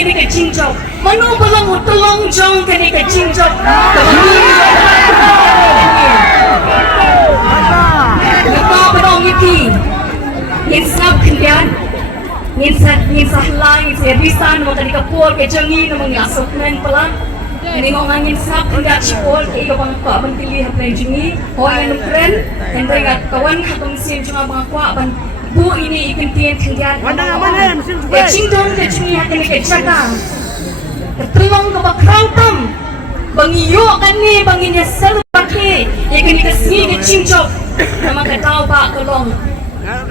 kini ke cincok. Manu belum tolong jong kini ke cincok. Lepas berong itu, insaf kendian, insaf lain seriusan mau tadi kapur ke jengi nama ngasuk nen pelan. Ini ngomong insaf kendian cipol ke ikan bangka bantili hapen jengi. Yang keren, yang teringat kawan hatung sim cuma bangka ban. Bu ini ikan tian kendian. Cincong ke jengi hapen ke jaga. Tertolong ke bakrautam, bangiyok kan ni banginya seru pakai. Ikan ke sini ke cincok. Nama kau pak kolong.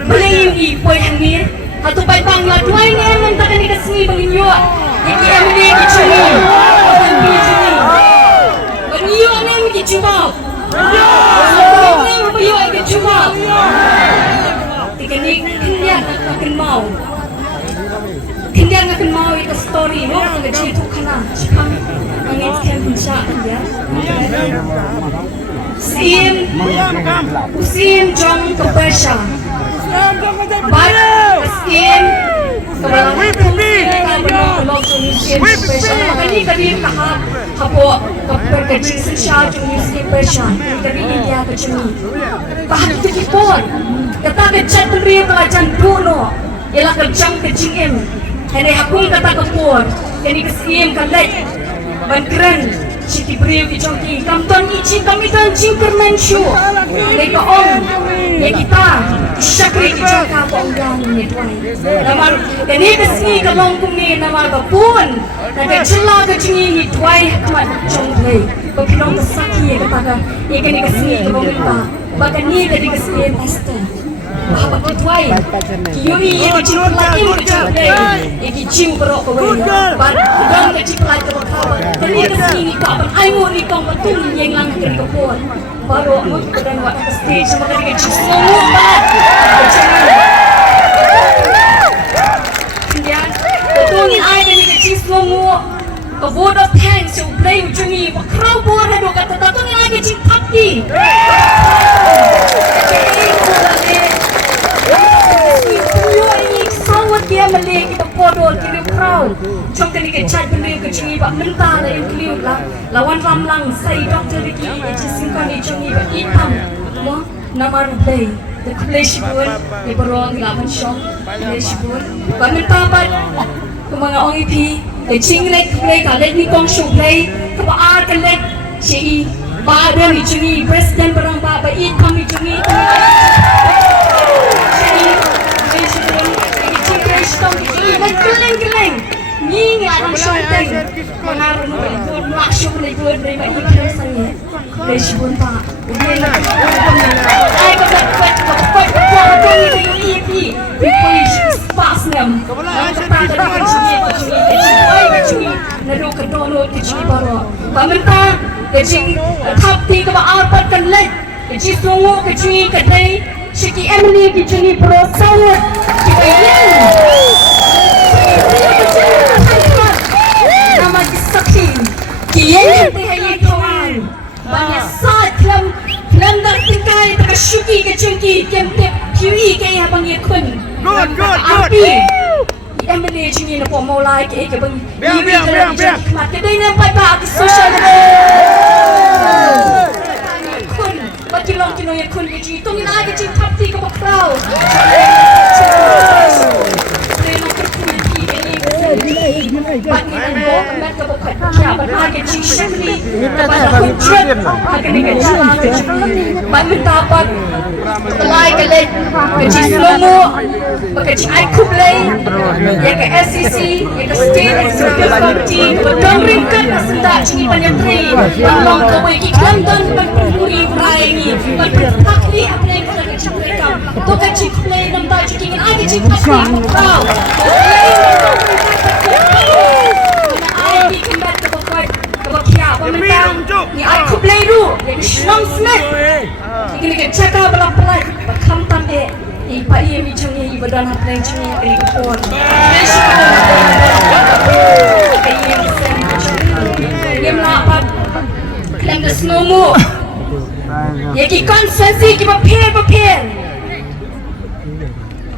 Beli ini poin hangi. Atau Paidbah lah dua ini minta kan ke sini bangiyok. Iki amni ke sini. Bangiyok ni ke cuma. Bangiyok ke cuma. Ikan ni kendian akan mau. Kendian akan mau itu story. Lo akan cerita kena. Cipang angin camping syak kendian. Usim jong ke Persia. Baik usim kebelang kita berlok jong usim Persia. Kali kali tahap hapo keperkecil sensya jong usim Persia. Kali India kecil. Tahap itu kipon. Kata kecat beri pelajaran dulu. Ialah kerjang kecil. Hari hakul kata kepon. Kali kesim kalek. Bankren. Citi beriu di jongki, kamton ici kami tan Jingkren show. Mereka om, ya kita syakri di jongka bonggang ni tuai. Nama ini kesini kalong kumi nama kapun. Naga celah kecini ni tuai kamat Khublei. Bapinong kesaki kata ikan ni kesini kalong Mynta. Bahkan ni dari kesini pasta. Bapak ketuai, kiui yang kecil lagi Khublei, yang kecil berok kawin, barang kecil lagi berkawan. Kali kesini kapan, ayo ni kau betul yang lang kiri kapur. Baru aku dan waktu ke stage sama kali kecil semua banget. Kemudian betul ni air kali kecil semua. Kau dah thanks Khublei ujungi, kerau buat ada kata betul ni air kecil pati. Dia melihat kita podol kiri crowd. Jom kini kecat beli kecil bak Mynta lah yang keliu lah. Lawan ramlang saya doktor lagi. Jingkren ni jongi bak hitam. Wah nama Khublei. Khublei sibun. Di berong lawan syong. Khublei sibun. Bak Mynta bak kemana orang ipi. Jingkren Khublei kalek ni kong Khublei. Kebaar kalek si bak ada ni jongi presiden berang bak hitam ni jongi. Keleng-keleng ni orang syuting mengaruh ikut langsung ikut dari ikut saya dari sebelum pak dia nak saya kata ni polis pas nem kita ada kecil naruh kedua kecil baru Mynta kecil tapi kalau apa keleng kecil semua kecil kedai Siki Emily kecil berusaha kita nama disakti kian terhayat kawan banyak saat film dah tingkai tak syuki kecengki kemtep kiwi kaya bang yakun api yang benda jengi nak mau like ke bang biar mati dah nampak Paidbah ke social kun bagi long kino yakun kecil tu ni lagi cik tapi ke bakrau Bagi nampak mereka bukan kaya berbagai cincin ni pada hujat akan dikejalan Bagi Mynta dapat pelai kelek kecil selomo kecil Khublei yang ke SEC yang ke State Executive Committee berdong ringkat sendak cini banyak tri tolong kawai iklan dan berpuri berai ni berpakli apa yang kita kecil mereka tu kecil Khublei nampak cikin ada cik tapi kau ni Khublei tu, yang Smit, ini kita cakap belak-belak, berkam tambah, Pak Iam icungnya ibadah hati icungnya kali kepon. Dia melapat, kelam desnomu, yang kita konsensi kita berpikir.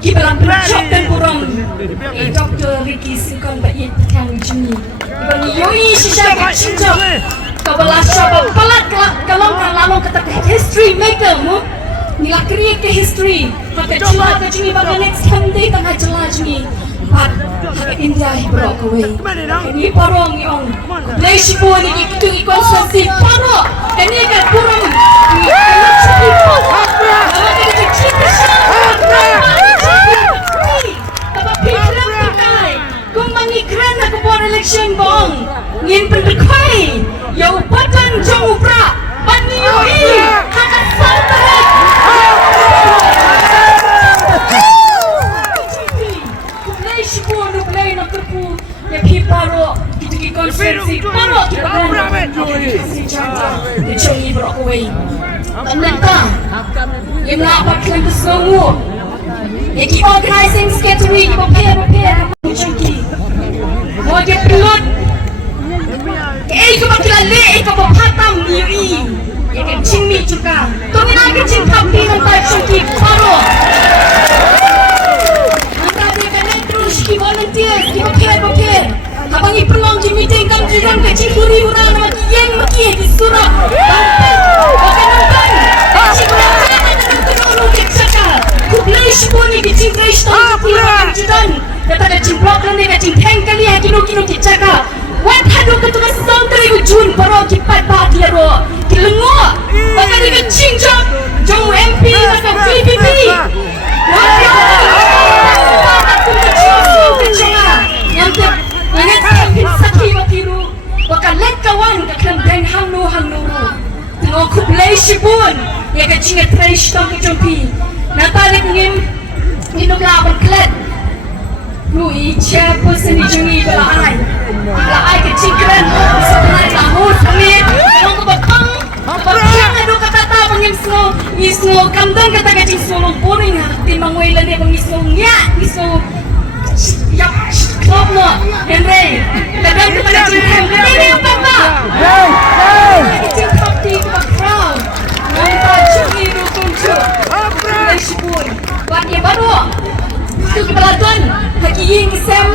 Kita belang bercak dan burung. Doktor Ricky Sikon baik yang cumi. Iban yoi sisa kachinjo. Kabalah syabab pelat kalau lalu kata history maker mu. Nila create history. Maka jelah cumi baga next Sunday tengah jelah cumi. Hak India hibrok away. Ini parong yang Malaysia pun ini itu konsensi parong. Ini kan kurang. Cumi parong. Kalau kita cinta Jingkren aku buat election bong ngin pendekai yau patan jauh pra bani yoi akan sampai Khublei sipur Khublei nak terpu ya piparo kita konferensi paro kita si chanta di chongi brokaway Mynta yang nak pakai kesemua yang organizing secretary prepare Jingkren mau dia pelot kau bakal le kau patam ni ya kan cingmi juga tunggu lagi cinta pin untuk Jingkren paro maka dia kan terus ki volunteer ki prepare abang ni peluang di meeting kam jiran ke cingkuri orang nama yang maki di surah bakal nonton cingkuri Khublei sipur ni ke Jingkren stone jiran kata ada cimplok ni ke cingteng kali ya kino kicaka wat hadu ketua santri ujun paro ki Paidbah dia ro ki lengo maka ni ke cingjok jong MP maka PPP yang sakhi wakiru maka let kawan ka klam deng hangnu tengok Khublei sipur ya ke cingat trash tong kejompi natalik ngim minum laban klet Lui chairperson ni jungi belai ke Jingkren sebenarnya tahun Smit orang kebapang ada kata tahu mengim snow kamdan kata ke snow boring timbang wailan dia mengim snow nyak snow yap klub no Henry dan kepada Jingkren ini apa pak Jingkren di crowd Mynta jungi dukung Khublei sipur bagi baru tu kebelatuan haki yang kesem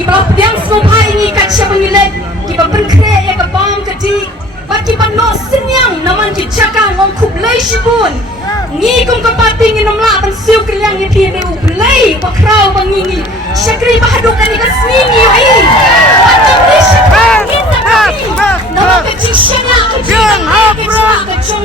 kibah pedang sopai ini kat siapa ngilet kibah penkrek yang kebam kedi bagi panok senyang naman kicakang orang Khublei sipur ngi kum kepati ngi nomlak pensiu keliang ngi pia Khublei bakrau bangingi syakri bahadukan ni kat Sngi yoi macam ni syakri kita kami nama kecing syanyak kecing kecong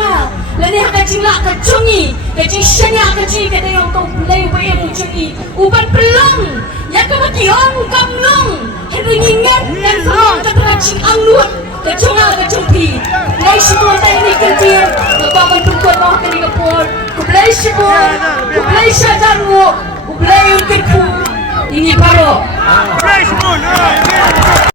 lani hak kecing lak kecongi kecing syanyak kecing kata yang Khublei bae mucongi uban pelang ya kau bagi orang kamlong henry ngingat dan semua kata kecing anglut kecompi Khublei sipur tadi kentir lepapan perempuan bawah kini kepor Khublei sipur Khublei syajarmu Khublei untukku ini paro Khublei sipur